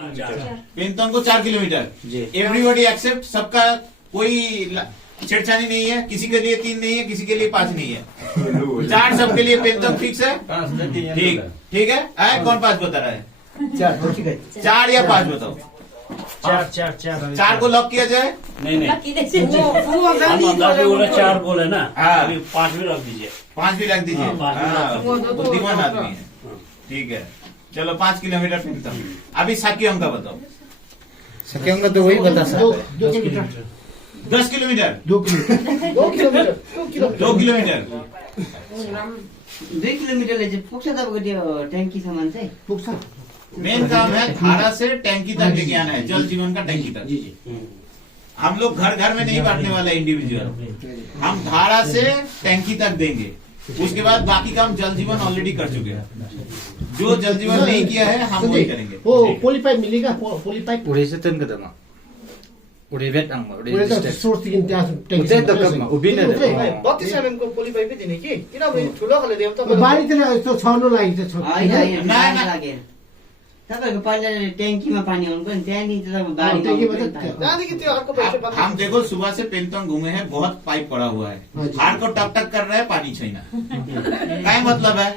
पेंतोंग को 4 kilometre. Everybody accept, सबका कोई छेड़छाड़ी नहीं है, किसी के लिए 3 नहीं है, किसी के लिए 5 नहीं है, 4 सबके लिए पेंतोंग फिक्स है। ठीक ठीक है। कौन 5 बता रहा है? 4 या 5 बताओ। 4 को लॉक किया जाए। नहीं बोला 4 बोले ना, अभी 5 भी रख दीजिए। 5 भी रख दीजिए। बुद्धिमान आदमी है। ठीक है, चलो 5 किलोमीटर पेंतोंग। अभी साक्योंग का बताओ। सकेंगे तो वही बता सकते हैं। 10 किलोमीटर। 2 किलोमीटर 2 किलोमीटर 2 किलोमीटर 2 किलोमिटरले चाहिँ पुग्छ तपाईँको त्यो ट्याङ्कीसम्म चाहिँ पुग्छ। मेन काम है धारा से टैंकी तक लेके आना है, जल जीवन का टैंकी तक। हम लोग घर घर में नहीं बांटने वाले इंडिविजुअल, हम धारा से टैंकी तक देंगे। उसके बाद बाकी काम जल जीवन ऑलरेडी कर चुके हैं। जो जल जीवन नहीं किया है हम वही करेंगे। वो पोली पाइप मिलेगा, पोली पाइप उड़े से तन कदम उड़े बेट अंग उड़े त सोर्स दिन्छ त्यहाँ ट्याङ्की उतै दकमा उभिने 32 mm को पोली पाइपै दिने कि किनभने ठुलो खाले देऊ त बारीतिर यस्तो छर्नु लागि छ। होइन लागेर तपाईँको पहिला ट्याङ्कीमा पानी आउनु नि त्यहाँनिर तपाईँ बारी त्यहाँदेखि त्यो अर्को पाइप हम देखो सुबह से पेंतोंग घूमे हैं, बहुत पाइप पड़ा हुआ है, हाथ को टक टक कर रहा है, पानी छैना। क्या मतलब है?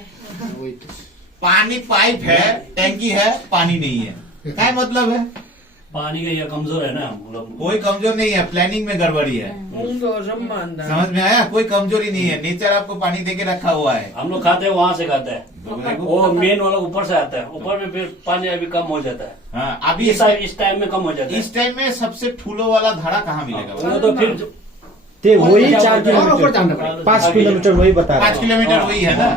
पानी पाइप है, टैंकी है, पानी नहीं है, क्या मतलब है? पानी का ये कमजोर है ना हम लोग। कोई कमजोर नहीं है, प्लानिंग में गड़बड़ी है। समझ में आया? कोई कमजोरी नहीं है, नेचर आपको पानी देके रखा हुआ है। हम लोग खाते हैं वहाँ से खाते हैं, वो मेन वाला ऊपर से आता है, ऊपर में फिर पानी अभी कम हो जाता है। हाँ, अभी इस टाइम में कम हो जाता है। इस टाइम में सबसे ठूलो वाला धारा कहाँ मिलेगा? वो तो फिर ते वही 4 किलोमीटर 5 किलोमीटर वही बता रहा 5 किलोमीटर वही है ना।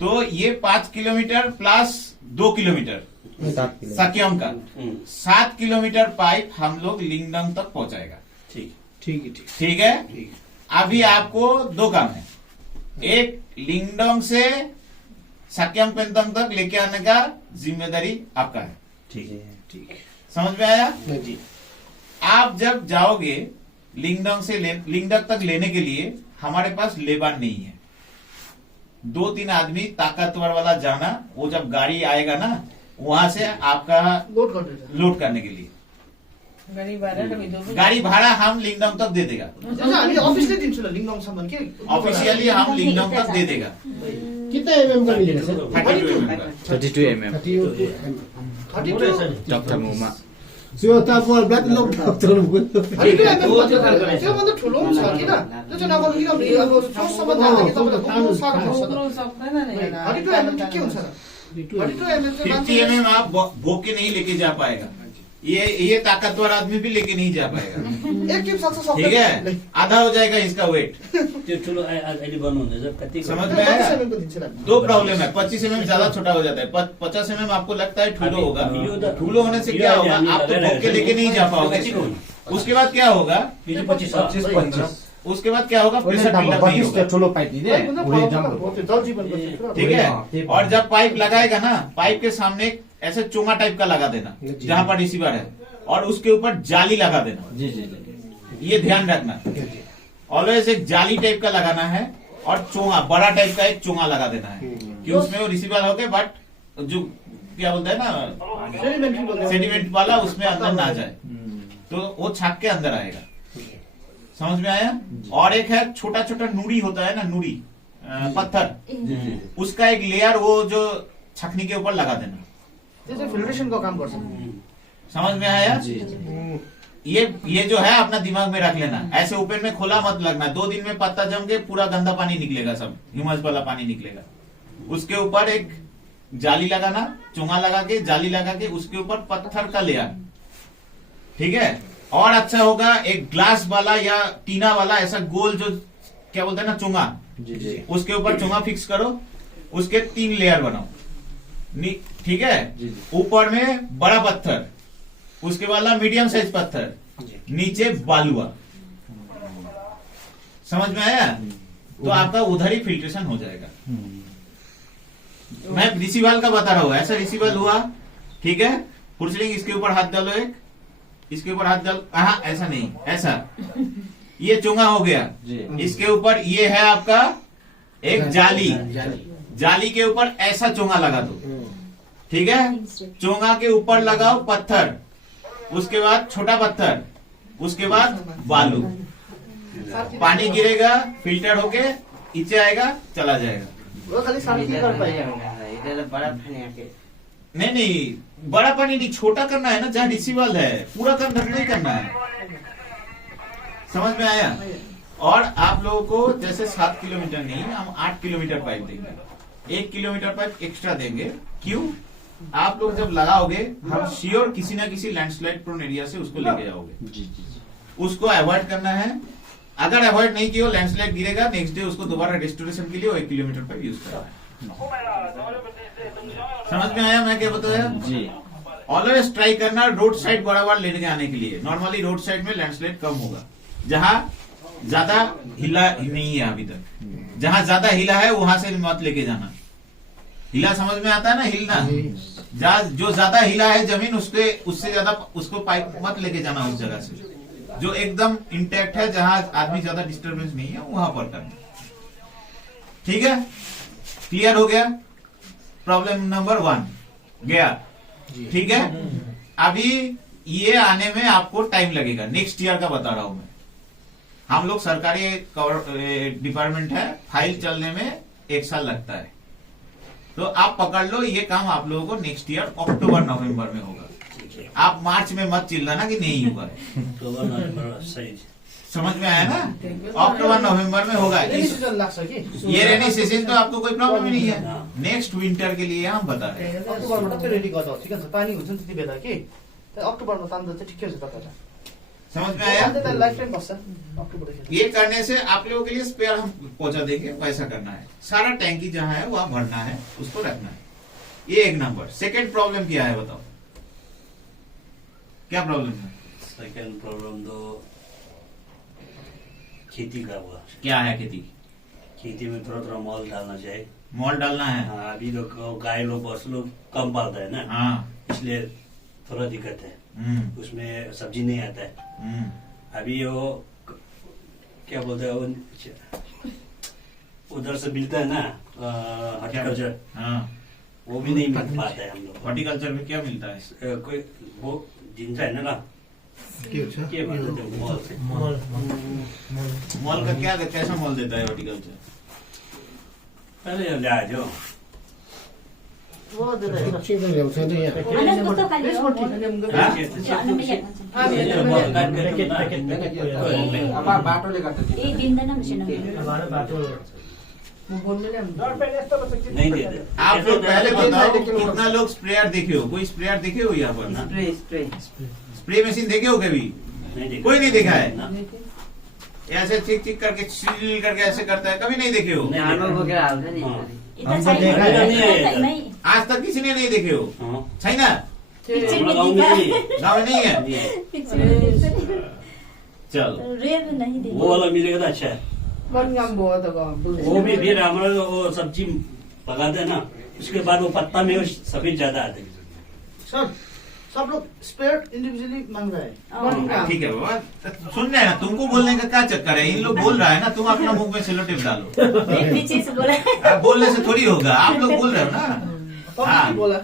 तो ये 5 किलोमीटर प्लस 2 किलोमीटर साक्योंग का 7 किलोमीटर पाइप हम लोग लिंगडंग तक पहुंचाएगा। ठीक है। अभी आपको 2 काम है, एक लिंगडंग से साक्योंग पेंतोंग तक लेके आने का जिम्मेदारी आपका है। ठीक समझ में आया जी? आप जब जाओगे लिंगडंग से लिंगडंग तक लेने के लिए हमारे पास लेबान नहीं है। 2-3 आदमी ताकतवर वाला जाना, वो जब गाड़ी आएगा ना वहां से आपका लोड करने के लिए गाड़ी भाड़ा हम लिंगडंग तक दे देगा। अफिसले दिन्छु ल लिङडङसम्म के ऑफिशियली हम लिंगडंग तक दे देगा। कितना एमएम का मिलेगा सर? 32 mm 32 डॉक्टर मुमा त्यो त अब ब्ल्याक लक चल्नु पर्यो। त्यो भन्दा ठुलो छ किन? त्यो चाहिँ नगर्नु किनभने अब सोचसम्म जाँदाखेरि तपाईँलाई साह्रो पर्छ। 32 mm के हुन्छ र? 32 mm चाहिँ 50 mm आप भोग के नहीं लेके जा पाएगा, ये ताकतवर आदमी भी लेके नहीं जा पाएगा। एक टिप सक्छ ठीक है, आधा हो जाएगा इसका वेट। त्यो ठुलो अहिले बन्नु हुँदैछ कति समझ में आया? 2 प्रॉब्लम है, 25 mm ज्यादा छोटा हो जाता है, 50 mm आपको लगता है ठूलो होगा। ठूलो होने से क्या होगा, आप तो भोग के लेके नहीं जा पाओगे। उसके बाद क्या होगा, 25 उसके बाद क्या होगा, प्रेशर बिल्डअप नहीं होगा। ठुलो पाइप दिने उडे जम ठीक है। और जब पाइप लगाएगा ना, पाइप के सामने ऐसे चोंगा टाइप का लगा देना जहां पर रिसीवर है, और उसके ऊपर जाली लगा देना। ये ध्यान रखना, ऑलवेज एक जाली टाइप का लगाना है, और चोंगा बड़ा टाइप का एक चोंगा लगा देना है कि उसमें वो रिसीवर हो गए, बट जो क्या बोलता है ना सेडिमेंट वाला उसमें अंदर ना जाए, तो वो छाक के अंदर आएगा। समझ में आया? और एक है छोटा छोटा नूरी होता है ना, नूरी पत्थर, उसका एक लेयर वो जो छकनी के ऊपर लगा देना। जैसे फिल्ट्रेशन का काम गर्छ। समझ में आया? ये जो है अपना दिमाग में रख लेना, ऐसे ऊपर में खोला मत लगना। 2 दिन में पत्ता जम के पूरा गंदा पानी निकलेगा, सब ह्यूमस वाला पानी निकलेगा। उसके ऊपर एक जाली लगाना, चोंगा लगा के जाली लगा के उसके ऊपर पत्थर का लेयर। ठीक है। और अच्छा होगा एक ग्लास वाला या टीना वाला ऐसा गोल जो क्या बोलते हैं ना चोंगा, उसके ऊपर चोंगा फिक्स करो, उसके 3 लेयर बनाओ। ठीक है। ऊपर में बड़ा पत्थर, उसके वाला मीडियम साइज पत्थर, नीचे बालुआ। समझ में आया? तो आपका उधर ही फिल्ट्रेशन हो जाएगा। मैं रिसीवाल का बता रहा हूं, ऐसा रिसीवाल हुआ। ठीक है। फुर्सलिंग इसके ऊपर हाथ डालो, एक इसके ऊपर हाथ डालो। हाँ, ऐसा नहीं, ऐसा ये चोंगा हो गया। इसके ऊपर ये है आपका एक जाली, जाली के ऊपर ऐसा चोंगा लगा दो। ठीक है। चोंगा के ऊपर लगाओ पत्थर, उसके बाद छोटा पत्थर, उसके बाद बालू, पानी गिरेगा, फिल्टर होके नीचे आएगा, चला जाएगा। वो खाली साफ नहीं कर पाएगा। इधर बड़ा पानी आके नहीं बड़ा पानी नहीं, छोटा करना है ना, जहाँ डिसीबल है पूरा करना नहीं करना है। समझ में आया? और आप लोगों को जैसे 7 किलोमीटर नहीं, हम 8 किलोमीटर पाइप देंगे, 1 किलोमीटर पाइप एक्स्ट्रा देंगे। क्यों? आप लोग जब लगाओगे, हम श्योर किसी ना किसी लैंडस्लाइड प्रोन एरिया से उसको लेके जाओगे, उसको अवॉइड करना है। अगर अवॉइड नहीं किया, लैंडस्लाइड गिरेगा, नेक्स्ट डे उसको दोबारा रेस्टोरेशन के लिए 1 किलोमीटर पाइप यूज करना है। समझ में आया मैं क्या बताया जी? ऑलवेज ट्राई करना रोड साइड बराबर लेने आने के लिए। नॉर्मली रोड साइड में लैंडस्लाइड कम होगा, जहाँ ज्यादा हिला नहीं है अभी तक, जहाँ ज्यादा हिला है वहां से मत लेके जाना। हिला समझ में आता है ना, हिलना जो ज्यादा हिला है जमीन, उससे ज्यादा उसको पाइप मत लेके जाना उस जगह से। जो एकदम इंटैक्ट है, जहां आदमी ज्यादा डिस्टर्बेंस नहीं है, वहां पर करना। ठीक है, क्लियर हो गया? प्रॉब्लम नंबर 1 गया। ठीक है, अभी ये आने में आपको टाइम लगेगा, नेक्स्ट ईयर का बता रहा हूं मैं। हम लोग सरकारी डिपार्टमेंट है, फाइल चलने में 1 साल लगता है। तो आप पकड़ लो, ये काम आप लोगों को नेक्स्ट ईयर अक्टूबर नवंबर में होगा। आप मार्च में मत चिल्लाना कि नहीं होगा। समझ में आया ना? अक्टूबर नवंबर में होगा। ये रेनी सीजन तो आपको कोई प्रॉब्लम ही नहीं है। नेक्स्ट विंटर के लिए हम बता रहे हैं। अक्टोबरमा त्यो रेडी गर्दा ठिक छ, पानी हुन्छ नि त्यति बेला कि अक्टोबरमा तान्दा चाहिँ ठिकै छ तपाईँलाई। समझ में आया? लाइफ टाइम बस्छ अक्टोबरदेखि। ये करने से आप लोगों के लिए स्पेयर हम पहुंचा देंगे, वैसा करना है। सारा टैंकी जहां है वहां भरना है, उसको रखना है। ये 1 नंबर। सेकेंड प्रॉब्लम क्या है बताओ, क्या प्रॉब्लम है? सेकेंड प्रॉब्लम तो खेती का हुआ। क्या है खेती? खेती में थोड़ा मॉल डालना चाहिए। मॉल डालना है? हाँ, अभी लोग गाय लोग बस लोग कम पालता है ना, हाँ, इसलिए थोड़ा दिक्कत है। उसमें सब्जी नहीं आता है। अभी वो क्या बोलते हैं, उधर से मिलता है ना हॉर्टिकल्चर, हाँ, वो भी नहीं मिल पाता है हम लोग। हॉर्टिकल्चर में क्या मिलता है? कोई वो जिनसा है ना क्या बोलते हैं, मॉल से। मॉल का क्या, कैसा मॉल देता है हॉर्टिकल्चर? पहले ले आ जाओ। नहीं देते। आप लोग पहले बताओ कितना लोग स्प्रेयर देखे हो? कोई स्प्रेयर देखे हो यहाँ पर? स्प्रे मशीन देखे हो कभी? कोई नहीं देखा है? ऐसे ठीक ठीक करके सील करके ऐसे करता है, कभी नहीं देखे हो? आज तक किसी ने नहीं देखे हो? छैन? गाँव में नहीं है? चलो, वो वाला मिलेगा तो अच्छा है। वो भी फिर हमारा वो सब्जी पकाते हैं ना, उसके बाद वो पत्ता में सफेद ज्यादा आते हैं। सर सब लोग स्पेयर इंडिविजुअली मांग रहे हैं। ठीक है बाबा, सुन रहे हैं ना? तुमको बोलने का क्या चक्कर है? इन लोग बोल रहा है ना, तुम अपना मुंह में सेलो टेप डालो। पीछे से बोला। बोलने से थोड़ी होगा, आप लोग बोल रहे हो ना। हाँ, बोला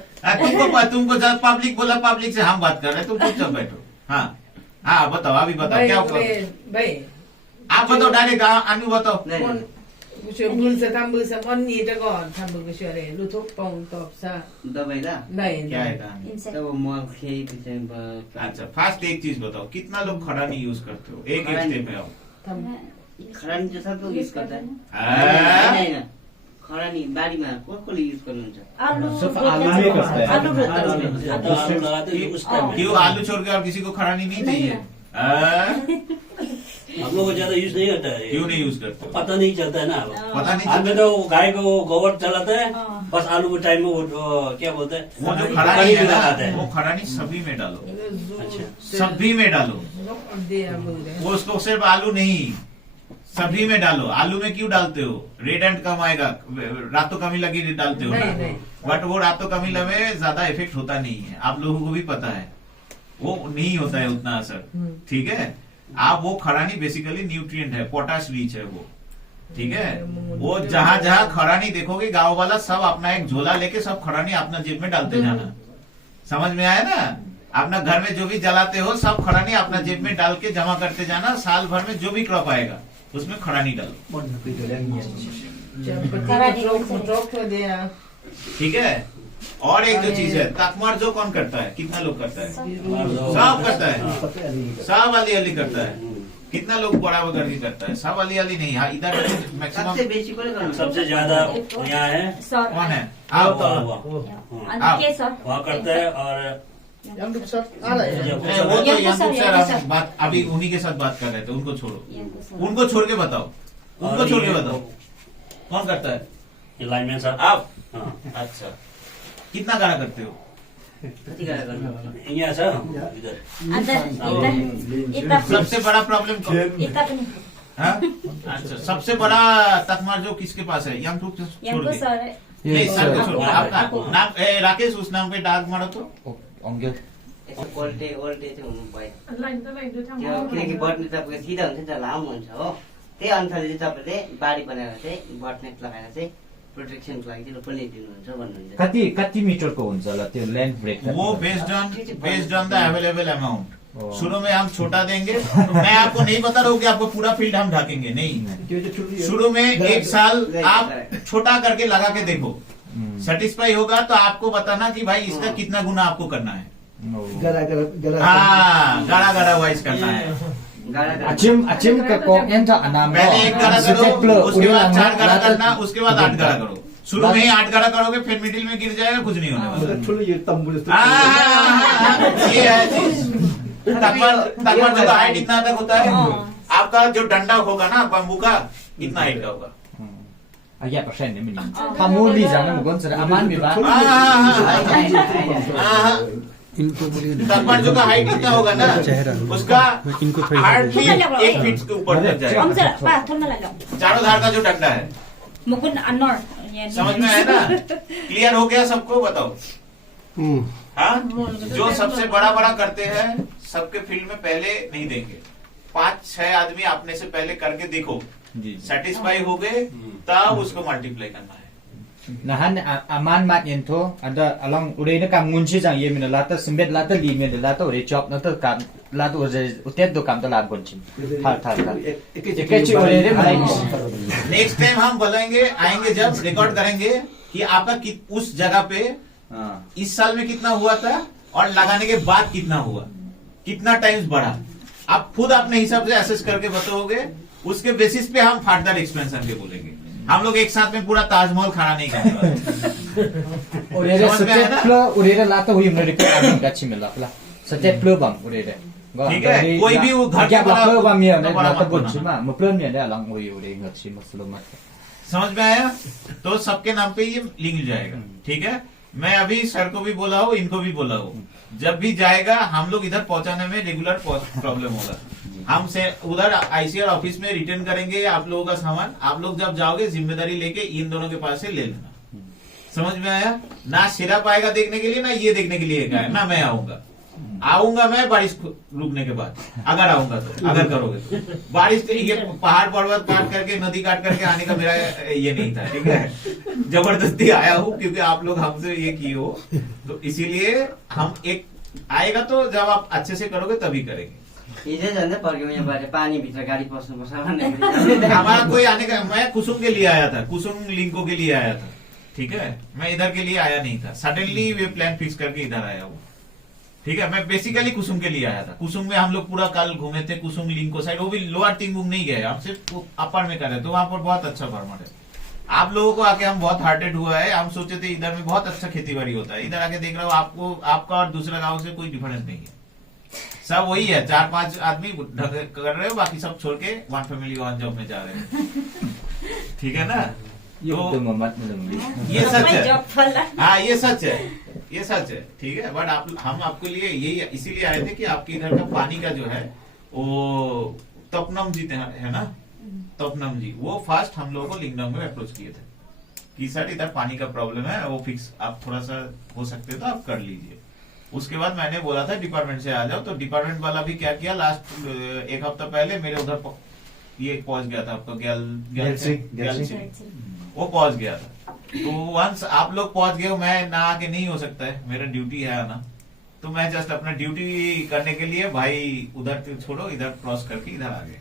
तुमको जब पब्लिक बोला, पब्लिक से हम बात कर रहे हैं, तुम चुपचाप बैठो। हाँ हाँ, बताओ, अभी बताओ क्या भाई आप बताओ, डायरेक्ट अनु बताओ। bulsa tambusa monni dago tambuga shore luthok pong topsa दबाई दा नहीं क्या है कहानी? तब मॉल खेई पीछे अच्छा, फर्स्ट एक चीज बताओ, कितना लोग खड़ा नहीं यूज करते हो? एक एक स्टेप में आओ। खरानी जो सब लोग यूज करता है। हाँ? नहीं ना, खरानी बारीमा कसले युज गर्नुहुन्छ? क्यों आलू छोड़ के और किसी को खरानी नहीं चाहिए? हम लोग ज्यादा यूज नहीं होता है। क्यों नहीं यूज करते? पता नहीं चलता है ना, पता नहीं हमें तो गाय को गोबर चलाता है, बस आलू के टाइम में वो क्या बोलते हैं, वो जो खरानी है लगाता ना, है। वो खरानी सभी में डालो, अच्छा, सभी में डालो। वो उसको सिर्फ आलू नहीं, सभी में डालो। आलू में क्यों डालते हो? रेड एंड कम आएगा, रातों कमी लगी डालते हो ना, बट वो रातों कमी में ज्यादा इफेक्ट होता नहीं है, आप लोगों को भी पता है, वो नहीं होता है उतना असर। ठीक है, आप वो खरानी बेसिकली न्यूट्रिएंट है, पोटाश रिच है वो, ठीक है, वो जहां जहां खरानी देखोगे गांव वाला सब अपना एक झोला लेके सब खरानी अपना जेब में डालते जाना। समझ में आया ना? अपना घर में जो भी जलाते हो सब खरानी अपना जेब में डाल के जमा करते जाना। साल भर में जो भी क्रॉप आएगा उसमें खरानी डालो। ठीक है। और एक जो चीज है, तकमर जो कौन करता है, कितना लोग करता है? सब करता है, सब अली अली करता है। कितना लोग बड़ा करके करता है? सब अली अली नहीं। हाँ, इधर मैक्सिमम सबसे बेसी को सबसे ज्यादा यहाँ है कौन है? आप वहाँ करता है। और 양득 सर आ रहा है। वो तो याकूब सर, आप बात अभी उन्हीं के साथ बात कर रहे थे, उनको छोड़ो, उनको छोड़ के बताओ, उनको छोड़ के बताओ कौन करता है? लाइनमैन साहब आप? हाँ अच्छा, कितना गाड़ा करते हो? यहाँ सर इधर सबसे बड़ा प्रॉब्लम हाँ? अच्छा, सबसे बड़ा तकमार जो किसके पास है? यंग टूक छोड़ के नहीं, सर को छोड़ के। आपका नाम राकेश, उस नाम पे डाक मारो तो ओल्टे ओल्टे चाहिँ हुनु पर्यो त्यो, किनकि बटनेट तपाईँको सिधा हुन्छ नि त, लामो हुन्छ हो। त्यही अनुसारले चाहिँ तपाईँले बारी बनाएर चाहिँ बटनेट लगाएर चाहिँ प्रोटेक्सनको लागि चाहिँ रोपनी दिनुहुन्छ भन्नुहुन्छ। कति मिटरको हुन्छ होला त्यो लेन्थ ब्रेक? वो based on the available amount. शुरू में हम छोटा देंगे तो मैं आपको नहीं बता रहा हूँ कि आपको पूरा फील्ड हम ढाकेंगे, नहीं। शुरू में एक साल आप छोटा करके लगा के देखो, सेटिस्फाई होगा तो आपको बताना कि भाई इसका कितना गुना आपको करना है। हाँ, गाड़ा गाड़ा वाइज करना है। Acim ke kok enta anam पहले एक गाड़ा करो, उसके बाद 4 गाड़ा करना, उसके बाद 8 गाड़ा करो। शुरू में ही 8 गाड़ा करोगे, फिर मिडिल में गिर जाएगा, कुछ नहीं होने वाला। ये है चीज। तकबर जो हाइट इतना तक होता है, आपका जो डंडा होगा ना बम्बू का, इतना हाइट का होगा। Ayah persen ni meni. Kamu li jangan mungkin sudah aman bi bang. तकबर जो का हाइट इतना होगा ना, उसका हार्डली 1 फीट के ऊपर तक जाएगा। चारों धार का जो डंडा है, समझ में आया ना? क्लियर हो गया सबको? बताओ। हाँ, जो सबसे बड़ा बड़ा करते हैं सबके फील्ड में पहले नहीं देंगे। 5-6 आदमी अपने से पहले करके देखो, सेटिस्फाई हो गए तब उसको मल्टीप्लाई करना है। Nahan aman mat yento ada along udah ini kam ngunci jang ye mina lata sembet lata li mina lata udah job nata kam lata udah kam to lat kunci thal thal thal एक उड़े रे मलाई। Next time हम बोलेंगे, आएंगे जब record करेंगे कि आपका उस जगह पे इस साल में कितना हुआ था और लगाने के बाद कितना हुआ, कितना टाइम्स बढ़ा। आप खुद अपने हिसाब से एसेस करके बताओगे, उसके बेसिस पे हम फर्दर एक्सपेंशन के बोलेंगे। हम लोग एक साथ में पूरा ताजमहल खाना नहीं खाने वाले। उड़े सत्य प्लो उड़े लाता हुई मेरे को आदमी गच्ची मिला प्ला सत्य प्लो बम उड़े। ठीक है, कोई भी वो घर क्या बड़ा प्लो बम ये ना लाता बना। बुझी मा प्लो में ने अलग हुई उड़े गच्ची मसलो मत। समझ में आया? तो सबके नाम पे ये लिंक जाएगा। ठीक है, मैं अभी सर को भी बोला हूँ, इनको भी बोला हूँ, जब भी जाएगा हम लोग इधर पहुंचाने में रेगुलर प्रॉब्लम होगा। हम से उधर आईसीआर ऑफिस में रिटर्न करेंगे आप लोगों का सामान। आप लोग जब जाओगे जिम्मेदारी लेके इन दोनों के पास से ले लेना। समझ में आया ना? सिरप आएगा देखने के लिए ना, ये देखने के लिए ना मैं आऊंगा मैं बारिश रुकने के बाद, अगर आऊंगा तो, अगर करोगे तो। बारिश ये पहाड़ पर्वत काट करके नदी काट करके आने का मेरा ये नहीं था। ठीक है, जबरदस्ती आया हूँ क्योंकि आप लोग हमसे ये किए हो, तो इसीलिए हम एक आएगा तो जब आप अच्छे से करोगे तभी करेंगे। हिजै झन्डै पर्क्यौँ यहाँबाट पानी भित्र गाडी पस्नुपर्छ भन्ने। हमारा कोई आने का, मैं कुसुम के लिए आया था, कुसुम लिंको के लिए आया था। ठीक है, मैं इधर के लिए आया नहीं था, सडनली वे प्लान फिक्स करके इधर आया हूँ। ठीक है, मैं बेसिकली कुसुम के लिए आया था। कुसुम में हम लोग पूरा कल घूमे थे, कुसुम लिंको साइड, वो भी लोअर टिंगबुंग नहीं गए, हम सिर्फ अपर में कर रहे थे। वहां पर बहुत अच्छा फार्मर है। आप लोगों को आके हम बहुत हार्टेड हुआ है। हम सोचे थे इधर में बहुत अच्छा खेती बाड़ी होता है, इधर आके देख रहा हूँ आपको, आपका और दूसरा गाँव से कोई डिफरेंस नहीं है, सब वही है। 4-5 आदमी कर रहे हो, बाकी सब छोड़ के 1 फैमिली 1 जॉब में जा रहे हैं। ठीक है ना? तो ये सच है। हाँ, ये सच है, ये सच है। ठीक है, बट हम आपके लिए यही इसीलिए आए थे कि आपके इधर का पानी का जो है वो तपनम जी है ना, तपनम जी, वो फर्स्ट हम लोगों को लिंगडम में अप्रोच किए थे कि सर इधर पानी का प्रॉब्लम है, वो फिक्स आप थोड़ा सा हो सकते तो आप कर लीजिए। उसके बाद मैंने बोला था डिपार्टमेंट से आ जाओ, तो डिपार्टमेंट वाला भी क्या किया, लास्ट 1 हफ्ता पहले मेरे उधर ये पहुंच गया था आपका गैलसी। वो पहुंच गया था। तो वंस आप लोग पहुंच गए, मैं ना आके नहीं हो सकता है, मेरा ड्यूटी है आना। तो मैं जस्ट अपना ड्यूटी करने के लिए भाई उधर छोड़ो, इधर क्रॉस करके इधर आ गया,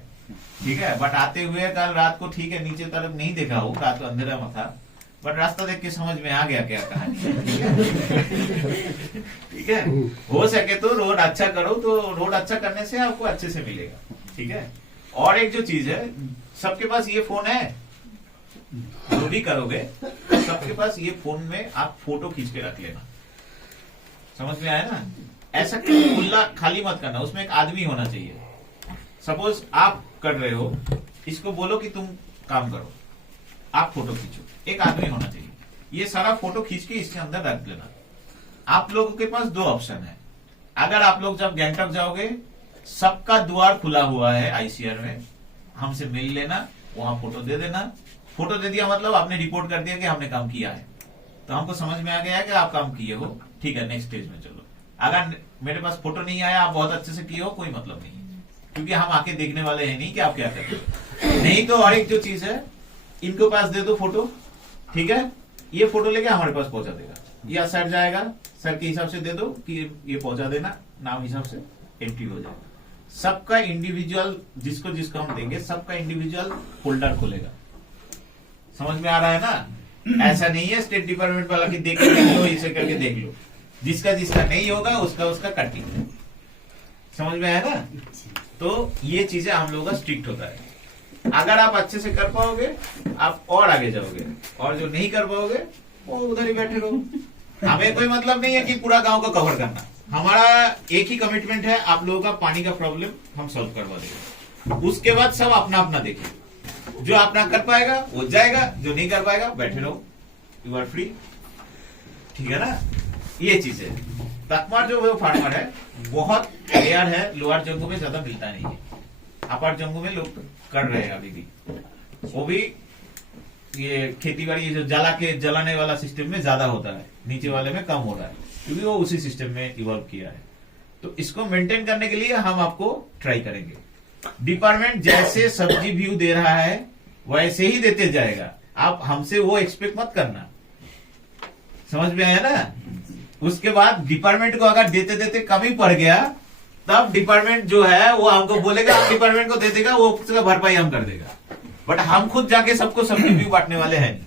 ठीक है। बट आते हुए कल रात को, ठीक है, नीचे तरफ नहीं देखा हो, रात को अंधेरा में था, बट रास्ता देख के समझ में आ गया क्या कहानी है। ठीक है, हो सके तो रोड अच्छा करो, तो रोड अच्छा करने से आपको अच्छे से मिलेगा, ठीक है। और एक जो चीज है, सबके पास ये फोन है, जो भी करोगे सबके पास ये फोन में आप फोटो खींच के रख लेना, समझ में आया ना। ऐसा खुला खाली मत करना, उसमें एक आदमी होना चाहिए। सपोज आप कर रहे हो, इसको बोलो कि तुम काम करो, आप फोटो खींचो, एक आदमी होना चाहिए। ये सारा फोटो खींच के इसके अंदर रख लेना। आप लोगों के पास दो ऑप्शन है। अगर आप लोग जब गैंगटॉक जाओगे, सबका द्वार खुला हुआ है आईसीआर में, हमसे मिल लेना, वहां फोटो दे देना। फोटो दे दिया मतलब आपने रिपोर्ट कर दिया कि हमने काम किया है, तो हमको समझ में आ गया है कि आप काम किए हो, ठीक है, नेक्स्ट स्टेज में चलो। अगर मेरे पास फोटो नहीं आया, आप बहुत अच्छे से किए हो, कोई मतलब नहीं है, क्योंकि हम आके देखने वाले हैं नहीं कि आप क्या कर रहे हो। नहीं तो और एक जो चीज है, इनको पास दे दो फोटो, ठीक है, ये फोटो लेके हमारे पास पहुंचा देगा, या सर जाएगा, सर के हिसाब से दे दो कि ये पहुंचा देना, नाम हिसाब से एंट्री हो जाएगा। सबका इंडिविजुअल, जिसको जिसको हम देंगे, सबका इंडिविजुअल फोल्डर खुलेगा। समझ में आ रहा है ना। ऐसा नहीं है स्टेट डिपार्टमेंट वाला कि देख लो, इसे करके देख लो, जिसका जिसका नहीं होगा उसका उसका कटिंग। समझ में आया ना। तो ये चीजें हम लोगों का स्ट्रिक्ट होता है। अगर आप अच्छे से कर पाओगे, आप और आगे जाओगे, और जो नहीं कर पाओगे वो उधर ही बैठे रहो। हमें कोई मतलब नहीं है कि पूरा गांव को कवर करना। हमारा एक ही कमिटमेंट है, आप लोगों का पानी का प्रॉब्लम हम सॉल्व करवा देंगे। उसके बाद सब अपना अपना देखें, जो अपना कर पाएगा वो जाएगा, जो नहीं कर पाएगा बैठे रहो, यू आर फ्री, ठीक है ना। ये चीज है। तकमार जो फार्मर है बहुत रेयर है, लोअर जंगू में ज्यादा मिलता नहीं है, अपर जंगू में लोग कर रहे हैं अभी भी। वो भी ये खेती बाड़ी, ये जो जलाने वाला सिस्टम में ज्यादा होता है, नीचे वाले में कम हो रहा है, क्योंकि वो उसी सिस्टम में इवॉल्व किया है। तो इसको मेंटेन करने के लिए हम आपको ट्राई करेंगे। डिपार्टमेंट जैसे सब्जी व्यू दे रहा है वैसे ही देते जाएगा, आप हमसे वो एक्सपेक्ट मत करना। समझ में आया ना। उसके बाद डिपार्टमेंट को अगर देते देते कमी पड़ गया, तब डिपार्टमेंट जो है वो हमको बोलेगा, हम डिपार्टमेंट को दे देगा, वो उसका भरपाई हम कर देगा। बट हम खुद जाके सबको सब्जी व्यू बांटने वाले हैं नहीं।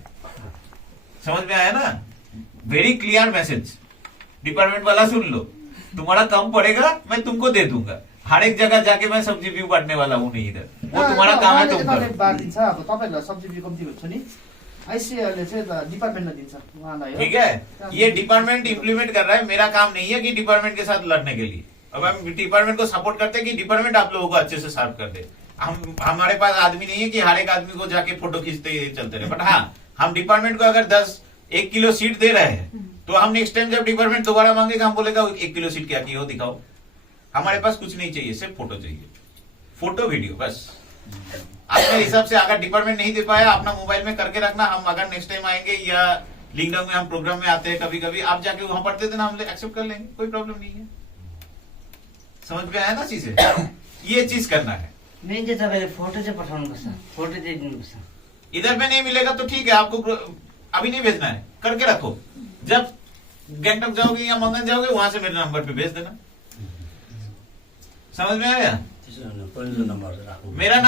समझ में आया ना। वेरी क्लियर मैसेज, डिपार्टमेंट वाला सुन लो, तुम्हारा कम पड़ेगा मैं तुमको दे दूंगा। हर एक जगह जाके मैं सब्जी व्यू बांटने वाला हूँ नहीं, इधर वो तुम्हारा काम है, तुम करो। बाँडिन्छ, अब तपाईँहरूलाई सब्जी बिउ कम्ती हुन्छ नि, आईसीआरले चाहिँ डिपार्टमेन्टलाई दिन्छ उहाँलाई हो। ठीक है, ये डिपार्टमेंट इम्प्लीमेंट कर रहा है, मेरा काम नहीं है कि डिपार्टमेंट के साथ लड़ने के लिए। अब हम डिपार्टमेंट को सपोर्ट करते हैं कि डिपार्टमेंट आप लोगों को अच्छे से सर्व कर दे। हमारे पास आदमी नहीं है कि हर एक आदमी को जाके फोटो खींचते चलते रहे। बट हाँ, हम डिपार्टमेंट को अगर 1 किलो सीट दे रहे हैं, तो हम नेक्स्ट टाइम जब डिपार्टमेंट दोबारा मांगेगा, हम बोलेगा 1 किलो सीट क्या की हो दिखाओ। हमारे पास कुछ नहीं चाहिए, सिर्फ फोटो चाहिए, फोटो वीडियो बस। अपने हिसाब से अगर डिपार्टमेंट नहीं दे पाया, अपना मोबाइल में करके रखना। हम अगर नेक्स्ट टाइम आएंगे या लिंकडॉग में हम प्रोग्राम में आते हैं कभी कभी, आप जाके वहां पढ़ते थे ना, हम एक्सेप्ट कर लेंगे, कोई प्रॉब्लम नहीं है। समझ में आया ना चीजें। ये चीज करना है। मेन चाहिँ तपाईँले फोटो चाहिँ पठाउनुपर्छ, फोटो चाहिँ दिनुपर्छ। इधर में नहीं मिलेगा तो ठीक है, आपको अभी नहीं भेजना है, करके रखो। जब गैंगटॉक जाओगे या मंगन जाओगे, वहां से मेरे नंबर पे भेज देना। समझ में आया। मेरा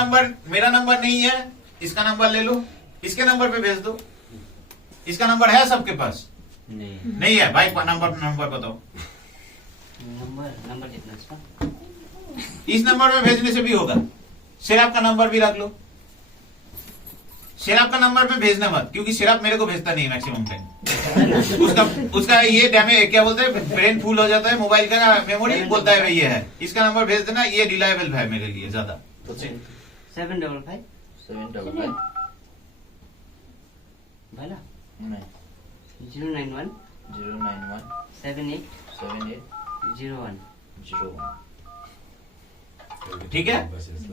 नंबर नहीं है, इसका नंबर ले लो, इसके नंबर पे भेज दो। इसका नंबर है सबके पास? नहीं है भाई, नंबर बताओ। नंबर कितना इसका? इस नंबर में भेजने से भी होगा। शेराब का नंबर भी रख लो। शेराब का नंबर पे भेजना मत, क्योंकि शेराब मेरे को भेजता नहीं मैक्सिमम टाइम। उसका ये डैमेज, क्या बोलते हैं, ब्रेन फुल हो जाता है, मोबाइल का मेमोरी बोलता है ये है। इसका नंबर भेज देना, ये रिलायबल है मेरे लिए ज्यादा। 755 भला 091 78 01। ठीक है,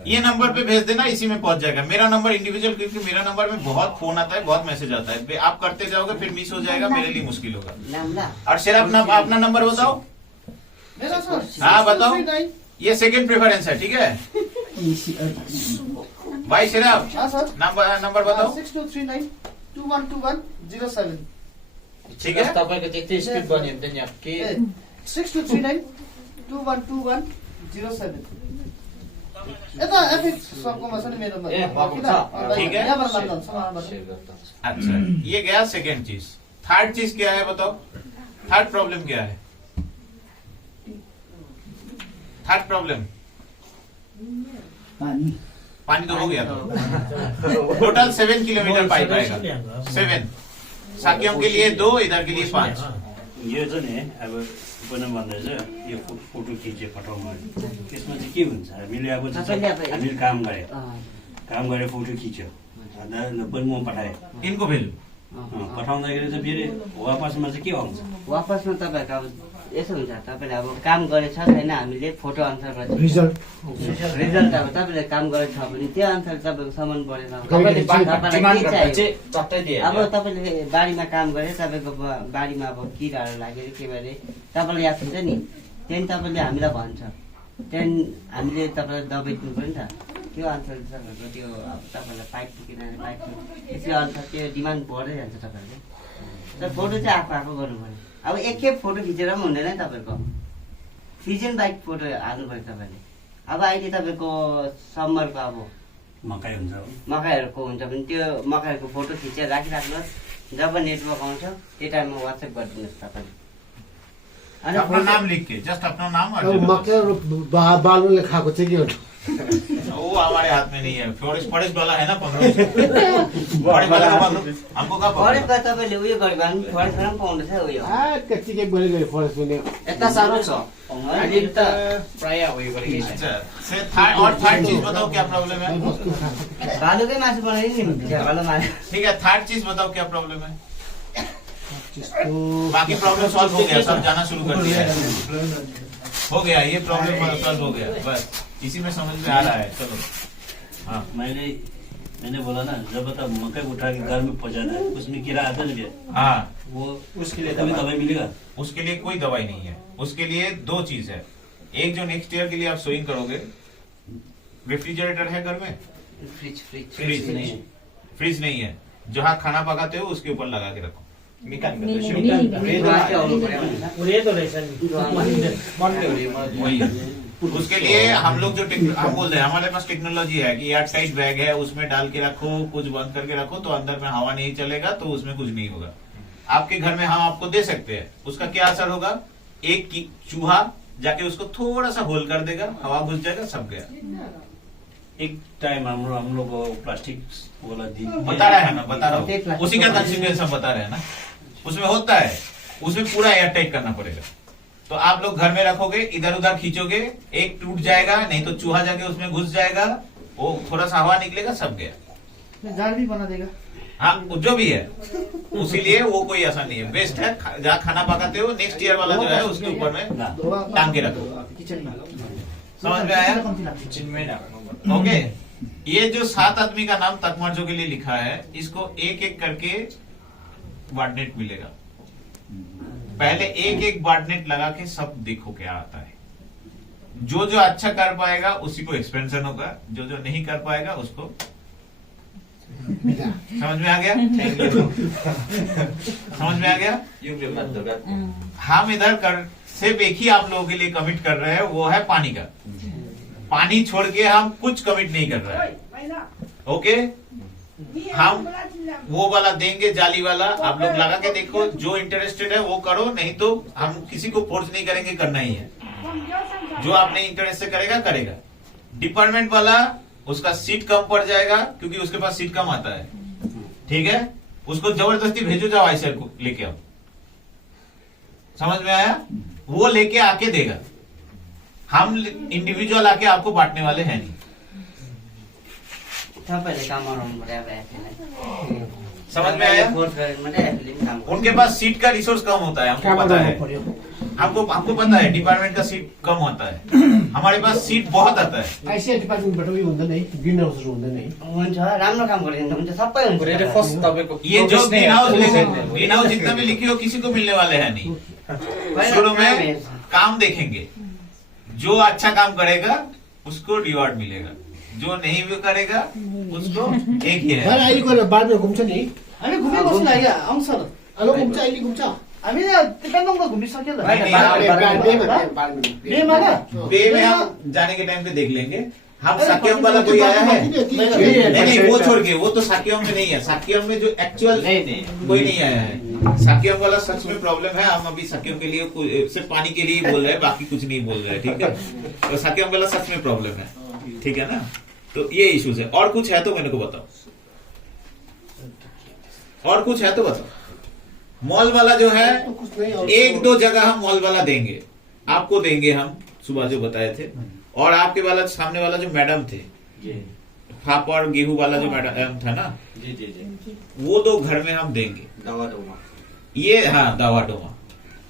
ये नंबर पे भेज देना, इसी में पहुंच जाएगा। मेरा नंबर इंडिविजुअल, क्योंकि मेरा नंबर में बहुत फोन आता है, बहुत मैसेज आता है। आप करते जाओगे फिर मिस हो जाएगा, मेरे लिए मुश्किल होगा। और शेर अपना नंबर बताओ। मेरा सर, हाँ बताओ। ये सेकंड प्रेफरेंस है, ठीक है। भाई सिर्फ हाँ सर नंबर बताओ। 6239212107 ठीक है, तपाईँको त्यति स्पिड बन्यो भने त नि अब के 6239212107 यता एफएक्स सबकोमा छ नि मेरोमा ए, भएको छ। ठीक है। यहाँबाट मान्दा हुन्छ वहाँबाट। अच्छा ये गया सेकेंड चीज। थर्ड चीज क्या है बताओ, थर्ड प्रॉब्लम क्या है? थर्ड प्रॉब्लम पानी तो हो गया था। टोटल 7 किलोमीटर पाइप आएगा, 7। साक्यम के लिए 2, इधर के लिए 5। यो चाहिँ नि अब उपनाम भन्दा चाहिँ यो फोटो खिचे पठाउनु त्यसमा चाहिँ के हुन्छ, हामीले अब हामीले काम गरे फोटो खिच्यो अन्त पनि म पठाएँ इनको भेज पठाउँदाखेरि चाहिँ फेरि वापसमा चाहिँ के आउँछ? वापसमा तपाईँहरूको अब यसो हुन्छ, तपाईँले अब काम गरेछ छैन हामीले फोटो अनुसार रिजल्ट अब तपाईँले काम गरेछ भने त्यो अनुसार तपाईँको सामान परेन। अब तपाईँले बारीमा काम गरे, तपाईँको बारीमा अब किराहरू लागेर के भएर तपाईँले याद हुन्छ नि, त्यहाँदेखि तपाईँले हामीलाई भन्छ, त्यहाँदेखि हामीले तपाईँलाई दबाई दिनु पऱ्यो नि त। त्यो अनुसार तपाईँहरूको त्यो अब तपाईँलाई पाइप किनभने पाइप त्यसै अनुसार त्यो डिमान्ड बढ्दै जान्छ तपाईँहरूले। तर फोटो चाहिँ आफू गर्नु पऱ्यो। अब एकखेप फोटो खिचेर पनि हुँदैन नि तपाईँको, सिजन बाइक फोटो हाल्नु पऱ्यो तपाईँले। अब अहिले तपाईँको समरको अब मकै हुन्छ मकैहरूको हुन्छ भने त्यो मकैहरूको फोटो खिचेर राखिराख्नुहोस्, जब नेटवर्क आउँछ त्यो टाइममा वाट्सएप गरिदिनुहोस् तपाईँले। अनि अपना नाम लिख के, जस्ट अपना नाम और मकै बालुले खाएको चाहिँ के हो? वो हमारे हाथ में नहीं है। फॉरेस्ट वाला है ना, पकड़ो फॉरेस्ट वाला का पकड़ो, हमको कहाँ पकड़ो? फरेस्टमा तपाईँले उयो गर्यो भने फरेस्टमा पनि पाउँदैछ उयो। चिकै बोली गयो फरेस्ट पनि यता साह्रो छ अहिले त प्राय उयो गरेको छ। अच्छा से और थर्ड चीज बताओ क्या प्रॉब्लम है? भालुकै मासु बनाइदिने नि भालु मासु। ठीक है, थर्ड चीज बताओ क्या प्रॉब्लम है? बाकी प्रॉब्लम सॉल्व हो गया, सब जाना शुरू कर दिया है, हो गया ये प्रॉब्लम सॉल्व हो गया, बस इसी में समझ में आ रहा है। चलो हाँ, मैंने बोला ना, जब तक मकई उठा के घर में पहुंचाना है उसमें कीड़ा आता है ना, हाँ वो उसके लिए दवाई मिलेगा? उसके लिए कोई दवाई नहीं है। उसके लिए 2 चीज है। एक जो नेक्स्ट ईयर के लिए आप सोइंग करोगे, रेफ्रिजरेटर है घर में? फ्रिज नहीं है। जहाँ खाना पकाते हो उसके ऊपर लगा के रखो। वही उसके लिए हम लोग जो हम बोल रहे हैं, हमारे पास टेक्नोलॉजी है कि एयर टाइट बैग है, उसमें डाल के रखो, कुछ बंद करके रखो तो अंदर में हवा नहीं चलेगा, तो उसमें कुछ नहीं होगा। आपके घर में हम आपको दे सकते हैं, उसका क्या असर होगा? एक चूहा जाके उसको थोड़ा सा होल कर देगा, हवा घुस जाएगा, सब गया। एक टाइम हम लोग प्लास्टिक वाला बता रहा है ना, बता रहा हूँ, उसी का कंसिक्वेंस हम बता रहे हैं ना। उसमें होता है, उसमें पूरा एयर टाइट करना पड़ेगा। तो आप लोग घर में रखोगे, इधर उधर खींचोगे, एक टूट जाएगा, नहीं तो चूहा जाके उसमें घुस जाएगा, वो थोड़ा सा हवा निकलेगा, सब गया। जाल भी बना देगा। हाँ जो भी है, उसीलिए वो कोई ऐसा नहीं है, बेस्ट है। जहाँ खाना पकाते हो नेक्स्ट ईयर वाला जो है उसके ऊपर में टांग के रखो। समझ में आया? ओके, ये जो 7 आदमी का नाम तकमर्जो के लिए लिखा है, इसको एक एक करके बार्डनेट मिलेगा। पहले एक एक बार्डनेट लगा के सब देखो क्या आता है। जो जो अच्छा कर पाएगा उसी को एक्सपेंशन होगा, जो जो नहीं कर पाएगा उसको समझ में आ गया? समझ में आ गया? हम इधर सिर्फ एक ही आप लोगों के लिए कमिट कर रहे हैं, वो है पानी का। पानी छोड़ के हम कुछ कमिट नहीं कर रहे हैं। ओके, हम वो वाला देंगे, जाली वाला, आप लोग लगा के देखो, जो इंटरेस्टेड है वो करो, नहीं तो हम किसी को फोर्स नहीं करेंगे, करना ही है। जो आपने इंटरेस्ट से करेगा करेगा। डिपार्टमेंट वाला उसका सीट कम पड़ जाएगा क्योंकि उसके पास सीट कम आता है, ठीक है, उसको जबरदस्ती भेजो, जाओ आईसीआर को लेके आओ। समझ में आया? वो लेके आके देगा, हम इंडिविजुअल आके आपको बांटने वाले हैं नहीं। समझ में आया? उनके पास सीट का रिसोर्स कम होता है, हमको पता है, हमको पता है डिपार्टमेंट का सीट कम होता है, हमारे पास सीट बहुत आता है। आईसीआर डिपार्टमेन्टबाट उयो हुँदैन है, ग्रिन हाउसहरू हुँदैन है। हुन्छ, राम्रो काम गरिदिनु हुन्छ, सबै हुन्छ। ये जो ग्रीन हाउस जितना भी लिखी हो किसी को मिलने वाले हैं नहीं। शुरू में काम देखेंगे, जो अच्छा काम करेगा उसको रिवॉर्ड मिलेगा। जो नहीं भी करेगा उसको एक ही भाइ है। अहिले गएर बारमा घुम्छ नि हामी घुमिबस्नु लाग्यो आउँछ र अब घुम्छ अहिले घुम्छ हामी यहाँ पेन्दोङ त घुमिसक्यो त नहीं, नहीं, बेमा र बे में हम जाने के टाइम पे देख लेंगे। हम साक्यम वाला कोई आया है? नहीं नहीं, वो छोड़ के, वो तो साक्यम में नहीं है। साक्यम में जो एक्चुअल कोई नहीं आया है। साक्यम वाला सच में प्रॉब्लम है। हम अभी साक्यम के लिए सिर्फ पानी के लिए बोल रहे हैं, बाकी कुछ नहीं बोल रहे हैं, ठीक है। तो साक्यम वाला सच में प्रॉब्लम है, ठीक है ना। तो ये इश्यूज है। और कुछ है तो मेरे को बताओ, और कुछ है तो बताओ। मॉल वाला जो है, एक दो जगह हम मॉल वाला देंगे, आपको देंगे हम, सुबह जो बताए थे। और आपके वाला सामने वाला जो मैडम थे, फापड़ गेहूं वाला जो मैडम था ना, वो दो घर में हम देंगे। ये हाँ, दावा डोमा,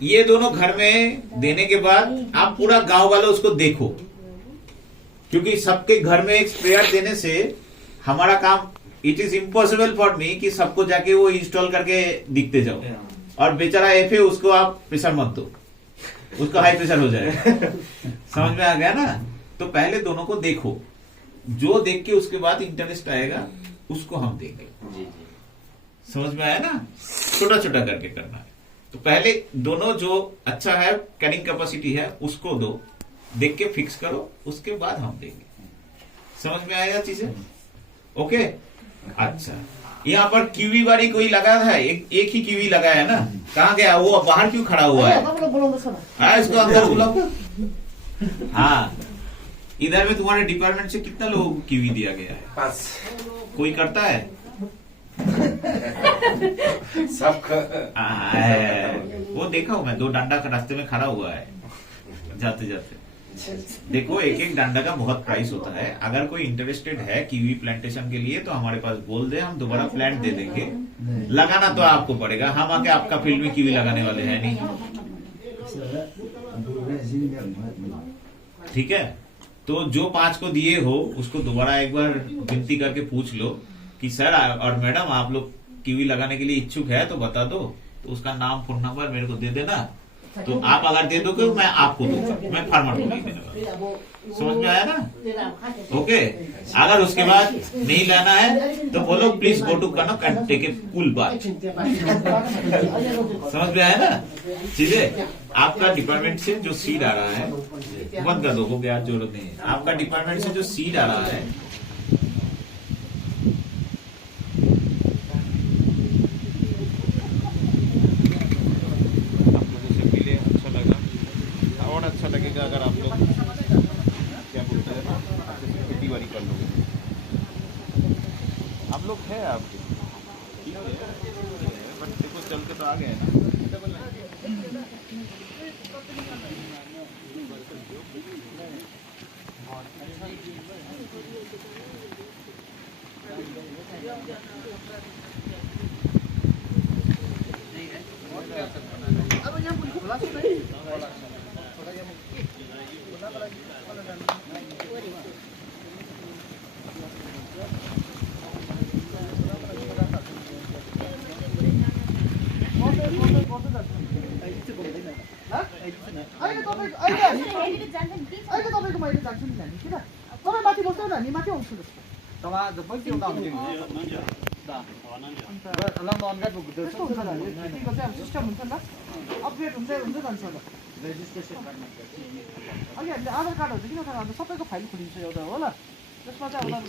ये दोनों घर में देने के बाद आप पूरा गांव वाला उसको देखो, क्योंकि सबके घर में एक स्प्रेयर देने से हमारा काम, it is impossible for me कि सबको जाके वो इंस्टॉल करके दिखते जाओ। और बेचारा एफए, उसको आप प्रेशर मत दो, उसका हाई प्रेशर हो जाएगा। समझ में आ गया ना। तो पहले दोनों को देखो, जो देख के उसके बाद इंटरेस्ट आएगा उसको हम देंगे। समझ में आया ना। छोटा छोटा करके करना है। तो पहले दोनों जो अच्छा है, कैरिंग कैपेसिटी है, उसको दो, देख के फिक्स करो, उसके बाद हम देंगे। समझ में आएगा चीजें? ओके। अच्छा, यहाँ पर कीवी बारी कोई लगा है? एक ही कीवी लगा है ना। कहाँ गया वो? बाहर क्यों खड़ा हुआ है? हाँ, इसको अंदर बुलाओ। हाँ, इधर में तुम्हारे डिपार्टमेंट से कितना लोगों को कीवी दिया गया है? 5। कोई करता है? सब वो देखा हूं मैं, 2 डंडा का रास्ते में खड़ा हुआ है जाते जाते। देखो, एक एक डंडा का बहुत प्राइस होता है। अगर कोई इंटरेस्टेड है कीवी प्लांटेशन के लिए तो हमारे पास बोल दे, हम दोबारा प्लांट दे देंगे। लगाना तो आपको पड़ेगा, हम आके आपका फील्ड में कीवी लगाने वाले हैं नहीं, ठीक है। तो जो 5 को दिए हो उसको दोबारा एक बार विनती करके पूछ लो कि सर और मैडम, आप लोग कीवी लगाने के लिए इच्छुक है तो बता दो। तो उसका नाम, फोन नंबर मेरे को दे देना। तो आप अगर दे दोगे मैं आपको दूंगा, मैं फार्मर को नहीं देने वाला। समझ में आया ना। ओके। अगर उसके बाद नहीं लाना है तो बोलो please go to Kanak and take a cool bath. समझ में आया ना चीजें। आपका डिपार्टमेंट से जो सीड आ रहा है, बंद कर दो, क्या जरूरत नहीं है। आपका डिपार्टमेंट से जो सीड आ रहा है, अच्छा लगेगा अगर आप लोग क्या बोलते हैं ना, अच्छे से खेती बाड़ी कर लोगे। आप लोग है आपके, ठीक है, बट देखो चल के तो आ गए ना। अब यहाँ खोला छ नि अहिले तपाईँको मैले जान्छु नि नानी, किन तपाईँ माथि बस्नु न, हामी माथि आउँछु जस्तो। त्यस्तो हुन्छ नि, त्यतिको चाहिँ अब सिस्टम हुन्छ नि त, अपग्रेड हुँदै हुँदै जान्छ होला। अहिले हामीले आधार कार्डहरू चाहिँ किन खानु, सबैको फाइल खोलिन्छ एउटा होला, त्यसमा चाहिँ अब